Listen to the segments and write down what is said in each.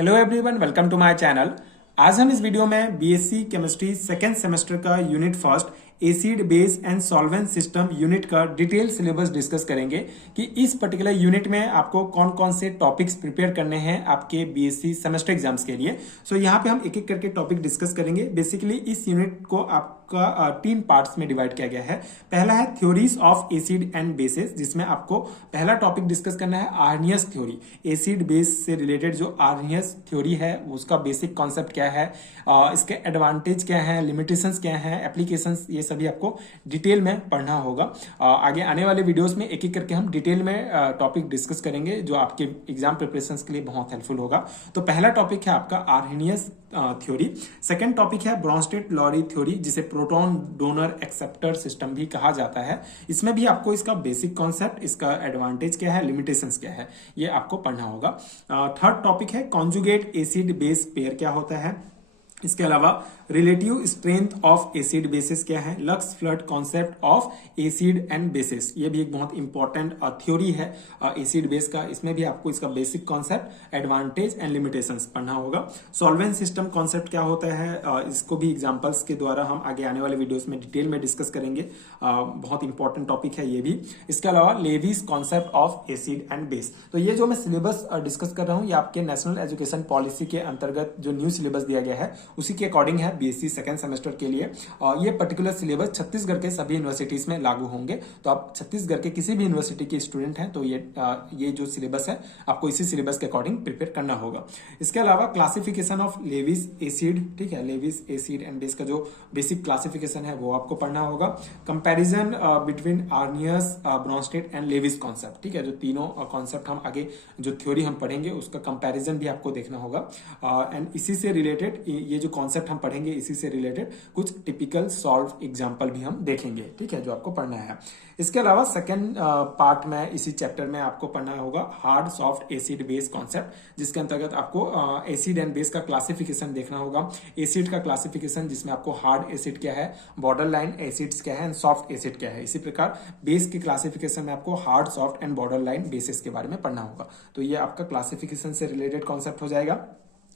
Hello everyone, welcome to my channel. आज हम इस वीडियो में बीएससी केमिस्ट्री सेकेंड सेमेस्टर का unit first acid base and solvent system unit का detail syllabus discuss करेंगे कि इस पर्टिकुलर यूनिट में आपको कौन कौन से टॉपिक्स प्रिपेयर करने हैं आपके बीएससी सेमेस्टर एग्जाम्स के लिए। सो यहाँ पे हम एक एक करके टॉपिक डिस्कस करेंगे। बेसिकली इस यूनिट को आपका 3 पार्ट्स में डिवाइड किया गया है। पहला है theories of acid and bases, जिसमें आपको पहला टॉपिक डिस्कस करना है आर्नियस थ्योरी। एसिड बेस से रिलेटेड जो आर्नियस थ्योरी है उसका बेसिक कॉन्सेप्ट क्या है, इसके एडवांटेज क्या है, लिमिटेशंस क्या है, एप्लीकेशंस, ये सभी आपको डिटेल में पढ़ना होगा। आगे आने वाले वीडियोस में एक एक करके हम डिटेल में टॉपिक डिस्कस करेंगे जो आपके एग्जाम प्रिपरेशंस के लिए बहुत हेल्पफुल होगा। तो पहला टॉपिक है आपका आर्नियस थ्योरी। सेकेंड टॉपिक है ब्रोंस्टेड-लॉरी थ्योरी, जिसे प्रोटॉन डोनर एक्सेप्टर सिस्टम भी कहा जाता है। इसमें भी आपको इसका बेसिक कॉन्सेप्ट, इसका एडवांटेज क्या है, लिमिटेशंस क्या है, ये आपको पढ़ना होगा। थर्ड टॉपिक है कॉन्जुगेट एसिड बेस पेयर क्या होता है। इसके अलावा relative strength of acid basis क्या है, lux flood concept of acid and bases, ये भी एक बहुत इंपॉर्टेंट थ्योरी है एसिड बेस का। इसमें भी आपको इसका basic concept, advantage and limitations पढ़ना होगा। सॉल्वेंट सिस्टम कॉन्सेप्ट क्या होता है, इसको भी एग्जांपल्स के द्वारा हम आगे आने वाले वीडियोस में डिटेल में डिस्कस करेंगे। बहुत इंपॉर्टेंट टॉपिक है ये भी। इसके अलावा Lewis concept of acid and base. तो ये जो मैं सिलेबस डिस्कस कर रहा हूँ ये आपके नेशनल एजुकेशन पॉलिसी के अंतर्गत जो न्यू सिलेबस दिया गया है उसी के अकॉर्डिंग है बीएससी सेकेंड सेमेस्टर के लिए। ये पर्टिकुलर सिलेबस छत्तीसगढ़ के सभी यूनिवर्सिटीज में लागू होंगे। तो आप छत्तीसगढ़ के किसी भी यूनिवर्सिटी के स्टूडेंट हैं तो ये जो सिलेबस है आपको इसी सिलेबस के अकॉर्डिंग प्रिपेयर करना होगा। इसके अलावा क्लासिफिकेशन ऑफ लेविस एसिड, ठीक है, लेविस एसिड एंड बेस का जो बेसिक क्लासिफिकेशन है वो आपको पढ़ना होगा। Comparison between Arrhenius, Bronsted and Lewis concept, ठीक है, जो तीनों कॉन्सेप्ट हम आगे जो थ्योरी हम पढ़ेंगे उसका कंपैरिजन भी आपको देखना होगा। एंड इसी से रिलेटेड ये जो कॉन्सेप्ट हम पढ़ेंगे इसी से रिलेटेड कुछ टिपिकल सॉल्व एग्जांपल भी हम देखेंगे, ठीक है, जो आपको पढ़ना है। इसके अलावा सेकंड पार्ट में इसी चैप्टर में आपको पढ़ना होगा hard soft acid base concept, जिसके अंतर्गत आपको एसिड एंड बेस का क्लासिफिकेशन देखना होगा। एसिड का क्लासिफिकेशन जिसमें आपको हार्ड एसिड क्या है, बॉर्डर लाइन एसिड्स क्या है एंड सॉफ्ट एसिड क्या है। इसी प्रकार बेस की क्लासिफिकेशन में आपको hard soft and border line basis के बारे में पढ़ना होगा। तो ये आपका क्लासिफिकेशन से रिलेटेड कॉन्सेप्ट हो जाएगा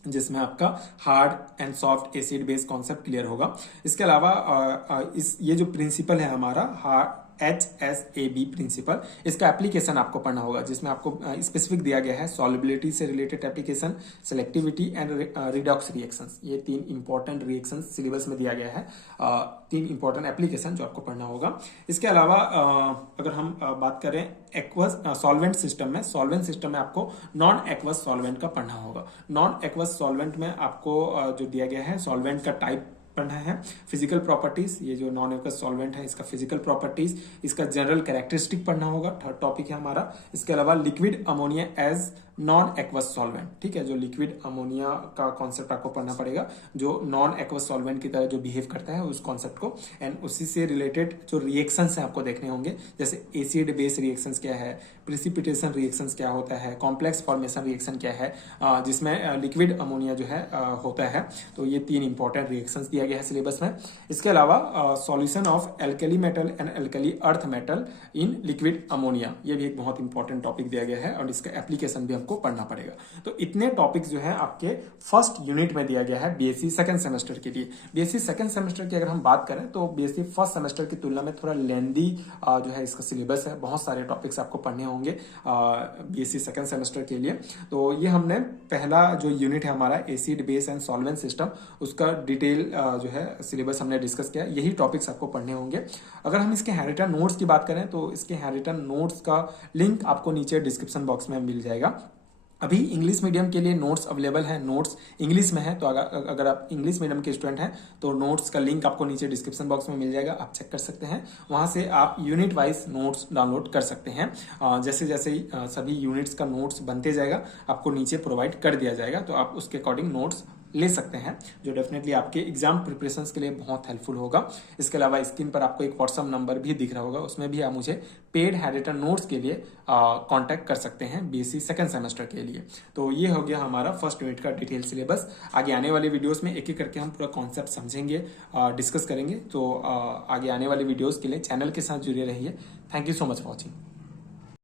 जिसमें आपका hard and soft acid base concept clear होगा। इसके अलावा ये जो प्रिंसिपल है हमारा हार्ड HSAB प्रिंसिपल, इसका एप्लीकेशन आपको पढ़ना होगा जिसमें आपको स्पेसिफिक दिया गया है सॉल्युबिलिटी से related application, selectivity and redox reactions. ये 3 इंपॉर्टेंट रिएक्शंस सिलेबस में दिया गया है, 3 इंपॉर्टेंट एप्लीकेशन जो आपको पढ़ना होगा। इसके अलावा अगर हम बात करें एक्वस सॉल्वेंट सिस्टम में, सॉल्वेंट सिस्टम में आपको नॉन एक्वस सॉल्वेंट का पढ़ना होगा। नॉन एक्वस सॉल्वेंट में आपको जो दिया गया है सॉल्वेंट का टाइप पढ़ना है, फिजिकल प्रॉपर्टीज, ये जो नॉन एक्वस सॉल्वेंट है इसका फिजिकल प्रॉपर्टीज, इसका जनरल कैरेक्टरिस्टिक पढ़ना होगा, थर्ड टॉपिक है हमारा। इसके अलावा liquid ammonia as non aqueous solvent, ठीक है, जो लिक्विड अमोनिया का कॉन्सेप्ट आपको पढ़ना पड़ेगा, जो नॉन एक्वस सॉल्वेंट की तरह जो बिहेव करता है उस कॉन्सेप्ट को। एंड उसी से रिलेटेड जो रिएक्शंस हैं आपको देखने होंगे, जैसे एसिड बेस रिएक्शंस क्या है, प्रिसिपिटेशन रिएक्शंस क्या होता है, कॉम्प्लेक्स फॉर्मेशन रिएक्शन क्या है, जिसमें लिक्विड अमोनिया जो है होता है। तो ये 3 इंपॉर्टेंट रिएक्शंस दिया गया है सिलेबस में। इसके अलावा solution of alkali metal and alkali earth metal in liquid ammonia, ये भी एक बहुत इंपॉर्टेंट टॉपिक दिया गया है और इसका एप्लीकेशन भी को पढ़ना पड़ेगा। तो इतने टॉपिक्स जो है आपके फर्स्ट यूनिट में दिया गया है बीएससी सेकंड सेमेस्टर के लिए। बीएससी सेकंड सेमेस्टर की अगर हम बात करें तो बीएससी फर्स्ट सेमेस्टर की तुलना में थोड़ा लेंदी जो है इसका सिलेबस है, बहुत सारे टॉपिक्स आपको पढ़ने होंगे बीएससी सेकंड सेमेस्टर के लिए। तो ये हमने पहला जो यूनिट है हमारा acid base and solvent system, उसका डिटेल जो है सिलेबस हमने डिस्कस किया। यही टॉपिक्स आपको पढ़ने होंगे। अगर हम इसके हैंडरिटन नोट्स की बात करें तो इसके हैंडरिटन नोट्स का लिंक आपको नीचे डिस्क्रिप्शन बॉक्स में मिल जाएगा। अभी इंग्लिश मीडियम के लिए नोट्स अवेलेबल है, नोट्स इंग्लिश में है, तो अगर आप इंग्लिश मीडियम के स्टूडेंट हैं तो नोट्स का लिंक आपको नीचे डिस्क्रिप्शन बॉक्स में मिल जाएगा, आप चेक कर सकते हैं। वहां से आप यूनिट वाइज नोट्स डाउनलोड कर सकते हैं। जैसे जैसे सभी यूनिट्स का नोट्स बनते जाएगा आपको नीचे प्रोवाइड कर दिया जाएगा, तो आप उसके अकॉर्डिंग नोट्स ले सकते हैं, जो डेफिनेटली आपके एग्जाम प्रिपरेशंस के लिए बहुत हेल्पफुल होगा। इसके अलावा स्क्रीन पर आपको एक व्हाट्सएप नंबर भी दिख रहा होगा, उसमें भी आप मुझे पेड हैंडरिटन नोट्स के लिए कांटेक्ट कर सकते हैं बीएससी सेकंड सेमेस्टर के लिए। तो ये हो गया हमारा फर्स्ट यूनिट का डिटेल सिलेबस। आगे आने वाले वीडियोस में एक एक करके हम पूरा कॉन्सेप्ट समझेंगे, डिस्कस करेंगे। तो आगे आने वाले वीडियोस के लिए चैनल के साथ जुड़े रहिए। Thank you so much for watching.